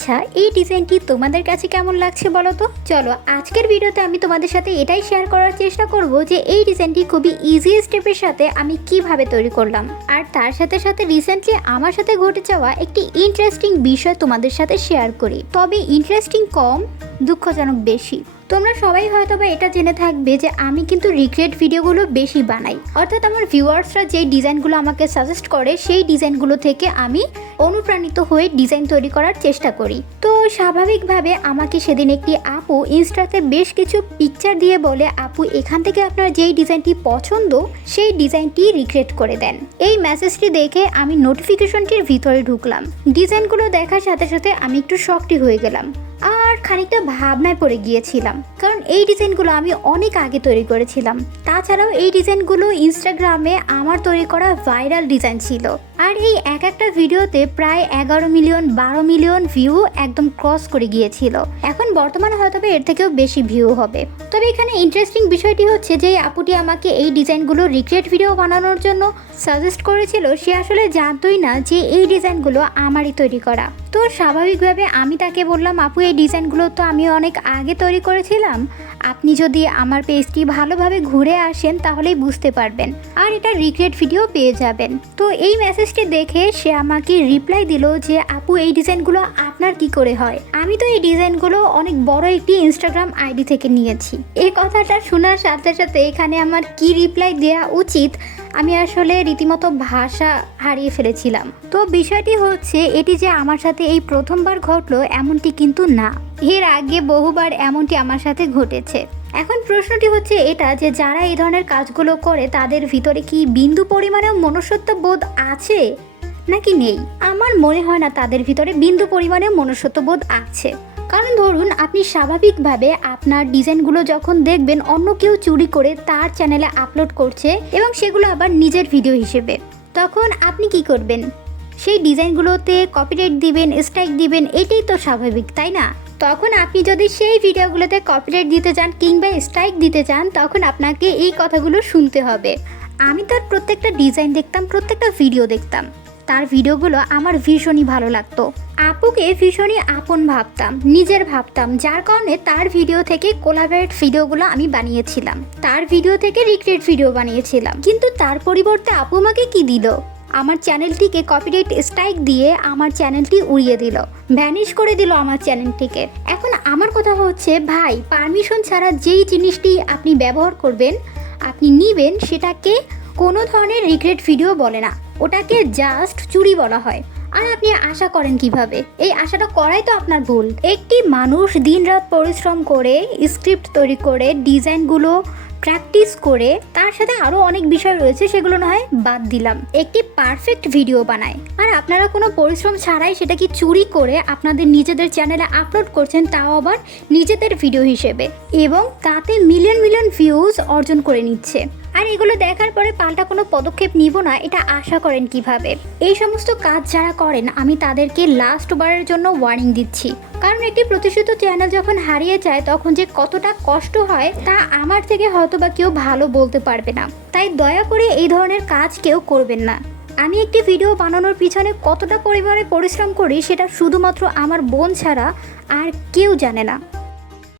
আচ্ছা, এই ডিজাইনটি তোমাদের কাছে কেমন লাগছে বলো তো? চলো আজকের ভিডিওতে আমি তোমাদের সাথে এটাই শেয়ার করার চেষ্টা করব যে এই ডিজাইনটি খুবই ইজি স্টেপের সাথে আমি কিভাবে তৈরি করলাম, আর তার সাথে সাথে রিসেন্টলি আমার সাথে ঘটে যাওয়া একটি ইন্টারেস্টিং বিষয় তোমাদের সাথে শেয়ার করি। তবে ইন্টারেস্টিং কম, দুঃখজনক বেশি। তোমরা সবাই হয়তো বা এটা জেনে থাকবে যে আমি কিন্তু রিক্রিয়েট ভিডিওগুলো বেশি বানাই, অর্থাৎ আমার ভিউয়ার্সরা যেই ডিজাইনগুলো আমাকে সাজেস্ট করে সেই ডিজাইনগুলো থেকে আমি অনুপ্রাণিত হয়ে ডিজাইন তৈরি করার চেষ্টা করি। তো স্বাভাবিকভাবে আমাকে সেদিন একটি আপু ইনস্টাতে বেশ কিছু পিকচার দিয়ে বলে, আপু এখান থেকে আপনার যেই ডিজাইনটি পছন্দ সেই ডিজাইনটি রিক্রিয়েট করে দেন। এই মেসেজটি দেখে আমি নোটিফিকেশনটির ভিতরে ঢুকলাম। ডিজাইনগুলো দেখার সাথে সাথে আমি একটু শকটি হয়ে গেলাম আর খানিকটা ভাবনায় পড়ে গিয়েছিলাম, কারণ এই ডিজাইনগুলো আমি অনেক আগে তৈরি করেছিলাম। তাছাড়াও এই ডিজাইনগুলো ইনস্টাগ্রামে আমার তৈরি করা ভাইরাল ডিজাইন ছিল, আর এই একটা ভিডিওতে প্রায় 11 মিলিয়ন 12 মিলিয়ন ভিউ একদম ক্রস করে গিয়েছিল। এখন বর্তমানে হয়তো এর থেকেও বেশি ভিউ হবে। তবে এখানে ইন্টারেস্টিং বিষয়টি হচ্ছে যে আপুটি আমাকে এই ডিজাইনগুলো রিক্রিয়েট ভিডিও বানানোর জন্য সাজেস্ট করেছিল, সে আসলে জানতোই না যে এই ডিজাইনগুলো আমারই তৈরি করা। তো স্বাভাবিকভাবে আমি তাকে বললাম, আপু এই ডিজাইনগুলো তো আমি অনেক আগে তৈরি করেছিলাম, আপনি যদি আমার পেজটি ভালোভাবে ঘুরে আসেন তাহলেই বুঝতে পারবেন, আর এটা রিক্রিয়েট ভিডিও পেয়ে যাবেন। তো এই মেসেজটি দেখে সে আমাকে রিপ্লাই দিল যে আপু এই ডিজাইনগুলো আপনার কি করে হয়? আমি তো এই ডিজাইনগুলো অনেক বড় একটি ইনস্টাগ্রাম আইডি থেকে নিয়েছি। এই কথাটা শোনার সাথে সাথে এখানে আমার কি রিপ্লাই দেওয়া উচিত আমি আসলে রীতিমতো ভাষা হারিয়ে ফেলেছিলাম। তো বিষয়টি হচ্ছে এটি যে আমার সাথে এই প্রথমবার ঘটলো এমনটি কিন্তু না, এর আগে বহুবার এমনটি আমার সাথে ঘটেছে। এখন প্রশ্নটি হচ্ছে এটা যে যারা এই ধরনের কাজগুলো করে তাদের ভিতরে কি বিন্দু পরিমাণেও মনুষ্যত্ব বোধ আছে নাকি নেই? আমার মনে হয় না তাদের ভিতরে বিন্দু পরিমাণেও মনুষ্যত্ব বোধ আছে। কারণ ধরুন আপনি স্বাভাবিকভাবে আপনার ডিজাইনগুলো যখন দেখবেন অন্য কেউ চুরি করে তার চ্যানেলে আপলোড করছে এবং সেগুলো আবার নিজের ভিডিও হিসেবে, তখন আপনি কি করবেন? সেই ডিজাইনগুলোতে কপিরাইট দিবেন, স্ট্রাইক দিবেন, এটাই তো স্বাভাবিক, তাই না? তখন আপনি যদি সেই ভিডিওগুলোতে কপিরাইট দিতে চান কিংবা স্ট্রাইক দিতে চান তখন আপনাকে এই কথাগুলো শুনতে হবে। আমি তার প্রত্যেকটা ডিজাইন দেখতাম, প্রত্যেকটা ভিডিও দেখতাম, তার ভিডিওগুলো আমার ভীষণই ভালো লাগতো। আপুকে ভীষণই আপন ভাবতাম, নিজের ভাবতাম, যার কারণে তার ভিডিও থেকে কোলাবরেট ভিডিওগুলো আমি বানিয়েছিলাম, তার ভিডিও থেকে রিক্রিয়েট ভিডিও বানিয়েছিলাম। কিন্তু তার পরিবর্তে আপু আমাকে কি দিল? আমার চ্যানেলটিকে কপিরাইট স্ট্রাইক দিয়ে আমার চ্যানেলটি উড়িয়ে দিল, ভ্যানিশ করে দিল আমার চ্যানেলটিকে। এখন আমার কথা হচ্ছে, ভাই পারমিশন ছাড়া যেই জিনিসটি আপনি ব্যবহার করবেন, আপনি নিবেন, সেটাকে কোনো ধরনের রিক্রিয়েট ভিডিও বলে না, ওটাকে জাস্ট চুরি বলা হয়। আর আপনি আশা করেন কিভাবে? এই আশাটা করাই তো আপনার ভুল। একটি মানুষ দিনরাত পরিশ্রম করে স্ক্রিপ্ট তৈরি করে ডিজাইনগুলো প্র্যাকটিস করে, তার সাথে আরও অনেক বিষয় রয়েছে সেগুলো না হয় বাদ দিলাম, একটি পারফেক্ট ভিডিও বানায়, আর আপনারা কোনো পরিশ্রম ছাড়াই সেটা কি চুরি করে আপনাদের নিজেদের চ্যানেলে আপলোড করছেন, তাও আবার নিজেদের ভিডিও হিসেবে, এবং তাতে মিলিয়ন মিলিয়ন ভিউজ অর্জন করে নিচ্ছে। আর এগুলো দেখার পরে পাল্টা কোনো পদক্ষেপ নিব না, এটা আশা করেন কিভাবে? এই সমস্ত কাজ যারা করেন আমি তাদেরকে লাস্ট বারের জন্য ওয়ার্নিং দিচ্ছি, কারণ একটি প্রতিষ্ঠিত চ্যানেল যখন হারিয়ে যায় তখন যে কতটা কষ্ট হয় তা আমার থেকে হয়তোবা কেউ ভালো বলতে পারবে না। তাই দয়া করে এই ধরনের কাজ কেউ করবেন না। আমি একটি ভিডিও বানানোর পিছনে কতটা পরিমাণে পরিশ্রম করি সেটা শুধুমাত্র আমার বোন ছাড়া আর কেউ জানে না।